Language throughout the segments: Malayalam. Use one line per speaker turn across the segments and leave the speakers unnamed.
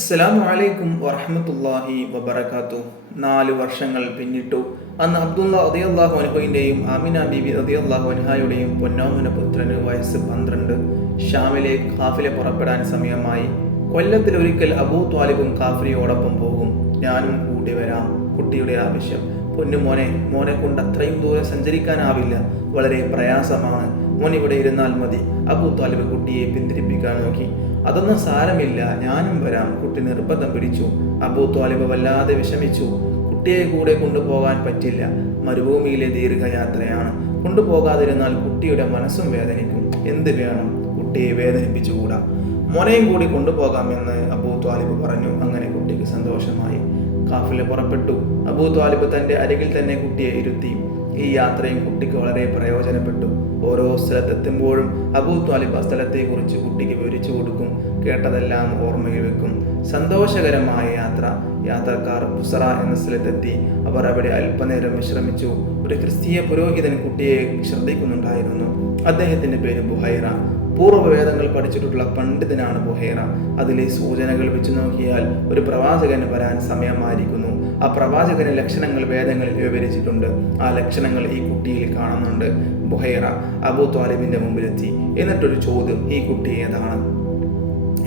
അസ്സലാമു അലൈക്കും വറഹമത്തല്ലാഹി വബർക്കാത്തു നാല് വർഷങ്ങൾ പിന്നിട്ടു. അന്ന് അബ്ദുള്ള അദിയല്ലാഹു അനുഹുവിന്റെയും ആമിന ബിബി അദിയല്ലാഹു അനുഹായുടെയും പൊന്നോമന പുത്രന് വയസ്സ് പന്ത്രണ്ട്. ഷാമിലെ കാഫിലെ പുറപ്പെടാൻ സമയമായി. കൊല്ലത്തിൽ ഒരിക്കൽ അബൂ ത്വാലിബും കാഫിലയോടൊപ്പം പോകും. ഞാനും കൂടി വരാം. കുട്ടിയുടെ ആവശ്യം. പൊന്നു മോനെ മോനെ കൊണ്ട് അത്രയും ദൂരെ സഞ്ചരിക്കാനാവില്ല. വളരെ പ്രയാസമാണ്. മോൻ ഇവിടെ ഇരുന്നാൽ മതി. അബൂ ത്വാലിബ് കുട്ടിയെ പിന്തിരിപ്പിക്കാൻ നോക്കി. അതൊന്നും സാരമില്ല. ഞാനും വരാം. കുട്ടി നിർബന്ധം പിടിച്ചു. അബൂ ത്വാലിബ് വല്ലാതെ വിഷമിച്ചു. കുട്ടിയെ കൂടെ കൊണ്ടുപോകാൻ പറ്റില്ല. മരുഭൂമിയിലെ ദീർഘയാത്രയാണ്. കൊണ്ടുപോകാതിരുന്നാൽ കുട്ടിയുടെ മനസ്സും വേദനിക്കും. എന്ത് വേണം? കുട്ടിയെ വേദനിപ്പിച്ചുകൂടാ. മോനെയും കൂടി കൊണ്ടുപോകാമെന്ന് അബൂ ത്വാലിബ് പറഞ്ഞു. അങ്ങനെ കുട്ടിക്ക് സന്തോഷമായി. കാഫിലെ പുറപ്പെട്ടു. അബൂ ത്വാലിബ് തന്റെ അരികിൽ തന്നെ കുട്ടിയെ ഇരുത്തി. ഈ യാത്രയും കുട്ടിക്ക് വളരെ പ്രയോജനപ്പെട്ടു. ഓരോ സ്ഥലത്തെത്തുമ്പോഴും അബൂ ത്വാലിബ് ആ സ്ഥലത്തെക്കുറിച്ച് കുട്ടിക്ക് വിവരിച്ചു കൊടുക്കും. കേട്ടതെല്ലാം ഓർമ്മയിൽ വെക്കും. സന്തോഷകരമായ യാത്ര. യാത്രക്കാർ ബുസറ എന്ന സ്ഥലത്തെത്തി. അവർ അവിടെ അല്പനേരം വിശ്രമിച്ചു. ഒരു ക്രിസ്തീയ പുരോഹിതൻ കുട്ടിയെ ശ്രദ്ധിക്കുന്നുണ്ടായിരുന്നു. അദ്ദേഹത്തിന്റെ പേര് ബുഹൈറ. പൂർവവേദങ്ങൾ പഠിച്ചിട്ടുള്ള പണ്ഡിതനാണ് ബുഹൈറ. അതിലെ സൂചനകൾ വെച്ച് നോക്കിയാൽ ഒരു പ്രവാചകന് വരാൻ സമയമായിരിക്കുന്നു. ആ പ്രവാചകന്റെ ലക്ഷണങ്ങൾ വേദങ്ങളിൽ വിവരിച്ചിട്ടുണ്ട്. ആ ലക്ഷണങ്ങൾ ഈ കുട്ടിയിൽ കാണുന്നുണ്ട്. ബുഹൈറ അബു ത്വാലിബിന്റെ മുമ്പിലെത്തി. എന്നിട്ടൊരു ചോദ്യം ഈ കുട്ടി ഏതാണ്?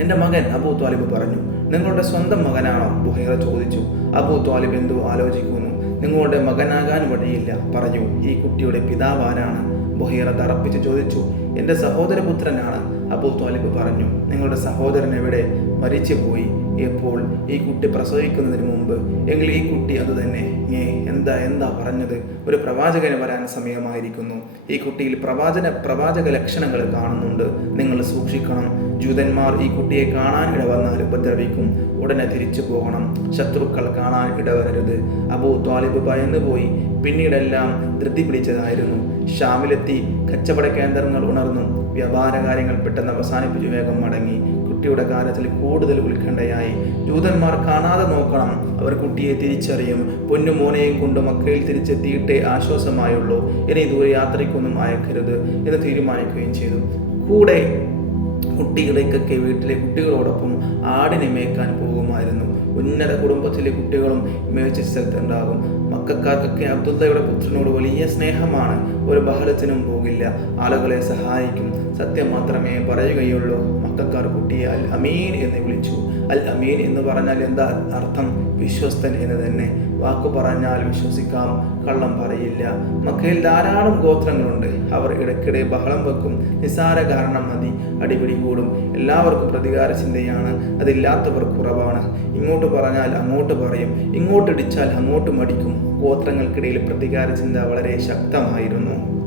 എന്റെ മകൻ അബൂ ത്വാലിബ് പറഞ്ഞു നിങ്ങളുടെ സ്വന്തം മകനാണോ? ബുഹൈറ ചോദിച്ചു. അബൂ ത്വാലിബ് എന്തോ ആലോചിക്കുന്നു. നിങ്ങളുടെ മകനാകാൻ വഴിയില്ല പറഞ്ഞു. ഈ കുട്ടിയുടെ പിതാവ് ആരാണ്? ബുഹൈറ തറപ്പിച്ച് ചോദിച്ചു. എന്റെ സഹോദരപുത്രനാണ് അബൂ ത്വാലിബ് പറഞ്ഞു. നിങ്ങളുടെ സഹോദരൻ എവിടെ? മരിച്ചുപോയി. എപ്പോൾ ഈ കുട്ടി പ്രസവിക്കുന്നതിന് മുമ്പ്? എങ്കിൽ ഈ കുട്ടി അത് തന്നെ. ഏ എന്താ എന്താ പറഞ്ഞത്? ഒരു പ്രവാചകന് വരാൻ സമയമായിരിക്കുന്നു. ഈ കുട്ടിയിൽ പ്രവാചന പ്രവാചക ലക്ഷണങ്ങൾ കാണുന്നുണ്ട്. നിങ്ങൾ സൂക്ഷിക്കണം. ജൂതന്മാർ ഈ കുട്ടിയെ കാണാൻ ഇടവന്നാൽ ഉപദ്രവിക്കും. ഉടനെ തിരിച്ചു പോകണം. ശത്രുക്കൾ കാണാൻ ഇടവരരുത്. അബൂ ത്വാലിബ് ഭയന്നുപോയി പിന്നീടെല്ലാം ധൃതി പിടിച്ചതായിരുന്നു. ഷാമിലെത്തി കച്ചവട കേന്ദ്രങ്ങൾ ഉണർന്നു. വ്യാപാര കാര്യങ്ങൾ പെട്ടെന്ന് അവസാനിപ്പിച്ചു വേഗം മടങ്ങി. കുട്ടിയുടെ കാര്യത്തിൽ കൂടുതൽ ഉത്കണ്ഠയായി. ജൂതന്മാർ കാണാതെ നോക്കണം. അവർ കുട്ടിയെ തിരിച്ചറിയും. പൊന്നുമോനെയും കൊണ്ട് മക്കയിൽ തിരിച്ചെത്തിയിട്ടേ ആശ്വാസമായുള്ളൂ. ഇനി ദൂരെ യാത്രയ്ക്കൊന്നും അയക്കരുത് എന്ന് തീരുമാനിക്കുകയും ചെയ്തു. കൂടെ കുട്ടികളേക്കൊക്കെ വീട്ടിലെ കുട്ടികളോടൊപ്പം ആടിനെ മേയ്ക്കാൻ പോകുമായിരുന്നു. ഉന്നത കുടുംബത്തിലെ കുട്ടികളും മേച്ച സ്ഥലത്തുണ്ടാകും. മക്കാർക്കൊക്കെ അബ്ദുള്ളയുടെ പുത്രനോട് വലിയ സ്നേഹമാണ്. ഒരു ബഹളത്തിനും പോകില്ല. ആളുകളെ സഹായിക്കും. സത്യം മാത്രമേ പറയുകയുള്ളൂ. മക്കാർ കുട്ടിയെ അൽ അമീൻ എന്ന് വിളിച്ചു. അൽ അമീൻ എന്ന് പറഞ്ഞാൽ എന്താ അർത്ഥം? വിശ്വസ്തൻ എന്ന് തന്നെ വാക്കു പറഞ്ഞാൽ വിശ്വസിക്കാം കള്ളം പറയില്ല. മക്കയിൽ ധാരാളം ഗോത്രങ്ങളുണ്ട്. അവർ ഇടയ്ക്കിടെ ബഹളം വെക്കും. നിസാര കാരണം മതി. അടിപിടി കൂടും. എല്ലാവർക്കും പ്രതികാര ചിന്തയാണ്. അതില്ലാത്തവർ കുറവാണ്. ഇങ്ങോട്ട് പറഞ്ഞാൽ അങ്ങോട്ട് പറയും. ഇങ്ങോട്ട് ഇടിച്ചാൽ അങ്ങോട്ട് മടിക്കും. ഗോത്രങ്ങൾക്കിടയിൽ പ്രതികാര ചിന്ത വളരെ ശക്തമായിരുന്നു.